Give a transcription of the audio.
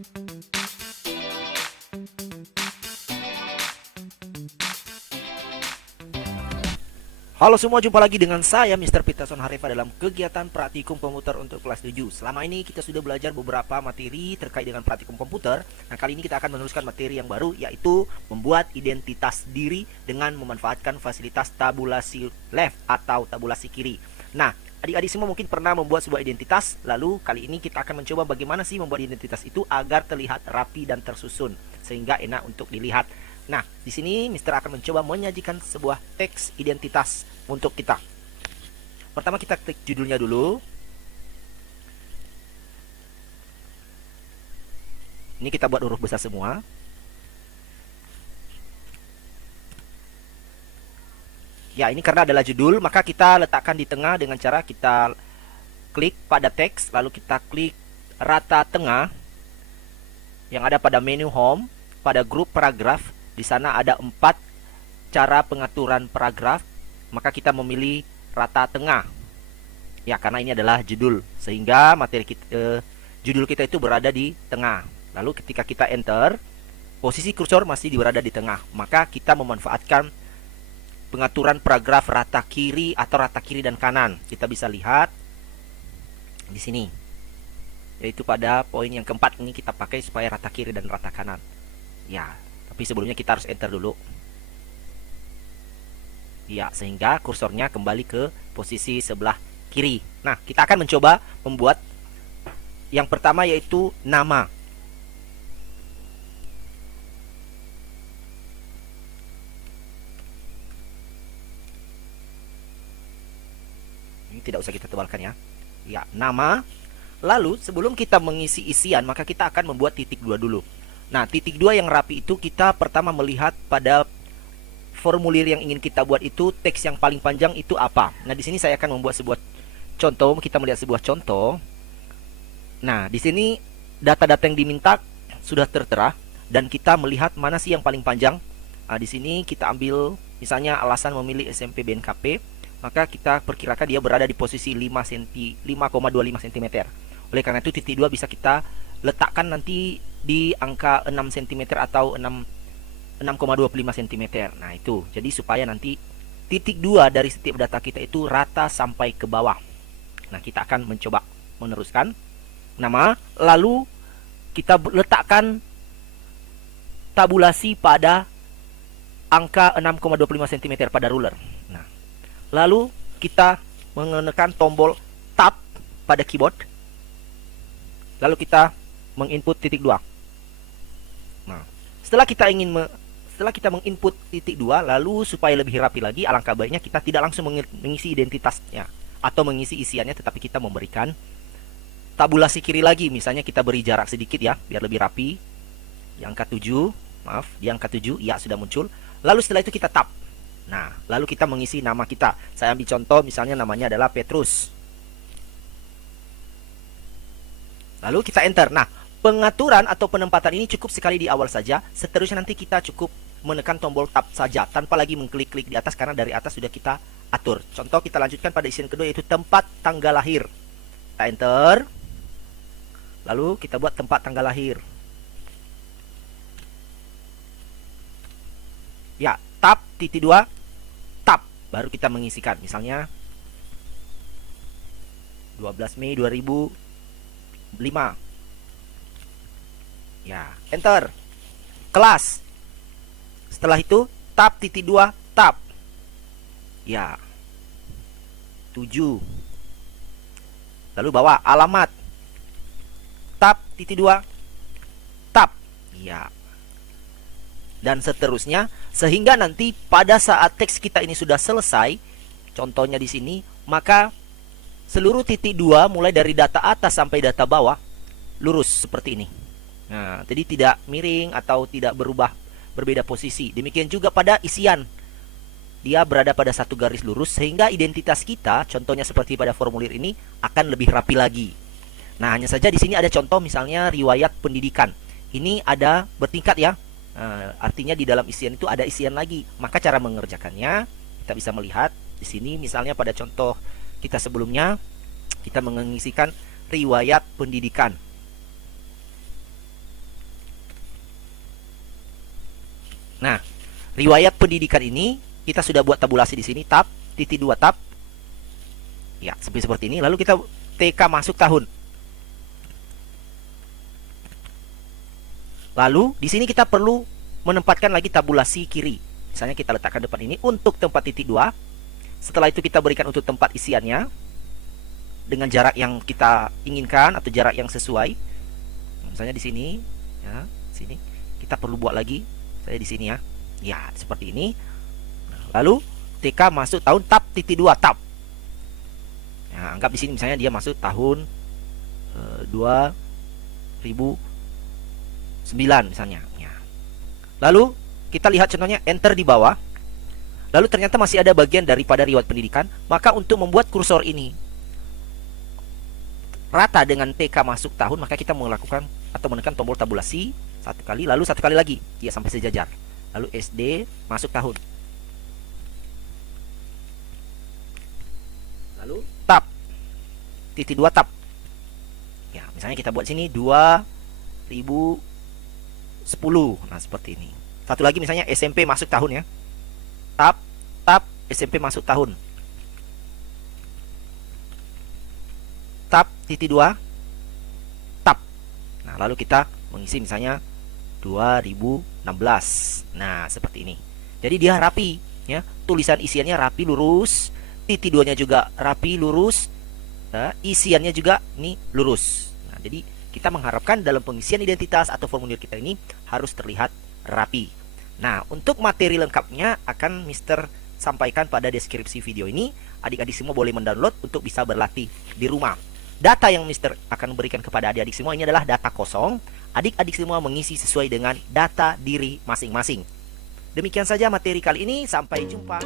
Halo semua, jumpa lagi dengan saya Mr. Peterson Harifa dalam kegiatan praktikum komputer untuk kelas 7. Selama ini kita sudah belajar beberapa materi terkait dengan praktikum komputer. Nah, kali ini kita akan meneruskan materi yang baru, yaitu membuat identitas diri dengan memanfaatkan fasilitas tabulasi left atau tabulasi kiri. Nah, adik-adik semua mungkin pernah membuat sebuah identitas, lalu kali ini kita akan mencoba bagaimana sih membuat identitas itu agar terlihat rapi dan tersusun, sehingga enak untuk dilihat. Nah, di sini Mister akan mencoba menyajikan sebuah teks identitas untuk kita. Pertama kita klik judulnya dulu. Ini kita buat huruf besar semua. Ya, ini karena adalah judul, maka kita letakkan di tengah dengan cara kita klik pada teks, lalu kita klik rata tengah yang ada pada menu home, pada grup paragraf. Di sana ada 4 cara pengaturan paragraf, maka kita memilih rata tengah. Ya, karena ini adalah judul, sehingga materi kita, judul kita itu berada di tengah. Lalu ketika kita enter, posisi kursor masih berada di tengah, maka kita memanfaatkan pengaturan paragraf rata kiri atau rata kiri dan kanan. Kita bisa lihat di sini, yaitu pada poin yang keempat ini kita pakai supaya rata kiri dan rata kanan. Ya, tapi sebelumnya kita harus enter dulu. Ya, sehingga kursornya kembali ke posisi sebelah kiri. Nah, kita akan mencoba membuat yang pertama, yaitu nama. Ini tidak usah kita tebalkan ya. Ya, nama. Lalu sebelum kita mengisi isian, maka kita akan membuat titik 2 dulu. Nah, titik 2 yang rapi itu kita pertama melihat pada formulir yang ingin kita buat itu, teks yang paling panjang itu apa. Nah, di sini saya akan membuat sebuah contoh, kita melihat sebuah contoh. Nah, di sini data-data yang diminta sudah tertera dan kita melihat mana sih yang paling panjang. Nah, di sini kita ambil misalnya alasan memilih SMP BNKP, maka kita perkirakan dia berada di posisi 5,25 cm. Oleh karena itu titik 2 bisa kita letakkan nanti di angka 6 cm atau 6,25 cm. Nah, itu. Jadi supaya nanti titik 2 dari setiap data kita itu rata sampai ke bawah. Nah, kita akan mencoba meneruskan nama, lalu kita letakkan tabulasi pada angka 6,25 cm pada ruler. Nah, lalu kita menekan tombol tab pada keyboard. Lalu kita menginput titik 2. Nah, setelah kita menginput titik 2, lalu supaya lebih rapi lagi, alangkah baiknya kita tidak langsung mengisi identitasnya atau mengisi isiannya, tetapi kita memberikan tabulasi kiri lagi. Misalnya kita beri jarak sedikit ya, biar lebih rapi. Di angka 7, maaf, di angka 7, ya sudah muncul. Lalu setelah itu kita tab. Nah, lalu kita mengisi nama kita. Saya ambil contoh, misalnya namanya adalah Petrus. Lalu kita enter. Nah, pengaturan atau penempatan ini cukup sekali di awal saja. Seterusnya nanti kita cukup menekan tombol tab saja tanpa lagi mengklik-klik di atas, karena dari atas sudah kita atur. Contoh, kita lanjutkan pada isian kedua, yaitu tempat tanggal lahir. Kita enter. Lalu kita buat tempat tanggal lahir. Ya, tab titik 2, tab. Baru kita mengisikan. Misalnya 12 Mei 2005. Ya, enter. Kelas. Setelah itu tab titik 2, tab. Ya. 7. Lalu bawah alamat. Tab titik 2, tab. Ya. Dan seterusnya, sehingga nanti pada saat teks kita ini sudah selesai, contohnya di sini, maka seluruh titik 2 mulai dari data atas sampai data bawah lurus seperti ini. Nah, jadi tidak miring atau tidak berubah berbeda posisi. Demikian juga pada isian. Dia berada pada satu garis lurus, sehingga identitas kita, contohnya seperti pada formulir ini, akan lebih rapi lagi. Nah, hanya saja di sini ada contoh misalnya riwayat pendidikan. Ini ada bertingkat ya. Artinya di dalam isian itu ada isian lagi. Maka cara mengerjakannya kita bisa melihat di sini, misalnya pada contoh kita sebelumnya, kita mengisikan riwayat pendidikan. Nah, riwayat pendidikan ini kita sudah buat tabulasi di sini, tab, titik 2 tab. Ya, seperti ini. Lalu kita TK masuk tahun. Lalu di sini kita perlu menempatkan lagi tabulasi kiri. Misalnya kita letakkan depan ini untuk tempat titik 2. Setelah itu kita berikan untuk tempat isiannya dengan jarak yang kita inginkan atau jarak yang sesuai. Misalnya di sini, ya, sini kita perlu buat lagi. Saya di sini ya. Ya, seperti ini. Lalu TK masuk tahun tab titik 2 tab. Nah, anggap di sini misalnya dia masuk tahun 2009 misalnya. Ya. Lalu kita lihat contohnya enter di bawah. Lalu ternyata masih ada bagian daripada riwayat pendidikan. Maka untuk membuat kursor ini rata dengan TK masuk tahun, maka kita melakukan atau menekan tombol tabulasi satu kali, lalu satu kali lagi, ya sampai sejajar. Lalu SD masuk tahun. Lalu tab titik 2 tab. Ya, misalnya kita buat sini 2010. Nah, seperti ini. Satu lagi misalnya SMP masuk tahun ya. Tab, tab, SMP masuk tahun. Tab, titik 2, tab. Nah, lalu kita mengisi misalnya 2016. Nah, seperti ini. Jadi dia rapi ya. Tulisan isiannya rapi, lurus. Titik 2-nya juga rapi, lurus. Nah, isiannya juga ini lurus. Nah, jadi kita mengharapkan dalam pengisian identitas atau formulir kita ini harus terlihat rapi. Nah, untuk materi lengkapnya akan Mister sampaikan pada deskripsi video ini. Adik-adik semua boleh mendownload untuk bisa berlatih di rumah. Data yang Mister akan berikan kepada adik-adik semua ini adalah data kosong. Adik-adik semua mengisi sesuai dengan data diri masing-masing. Demikian saja materi kali ini. Sampai jumpa.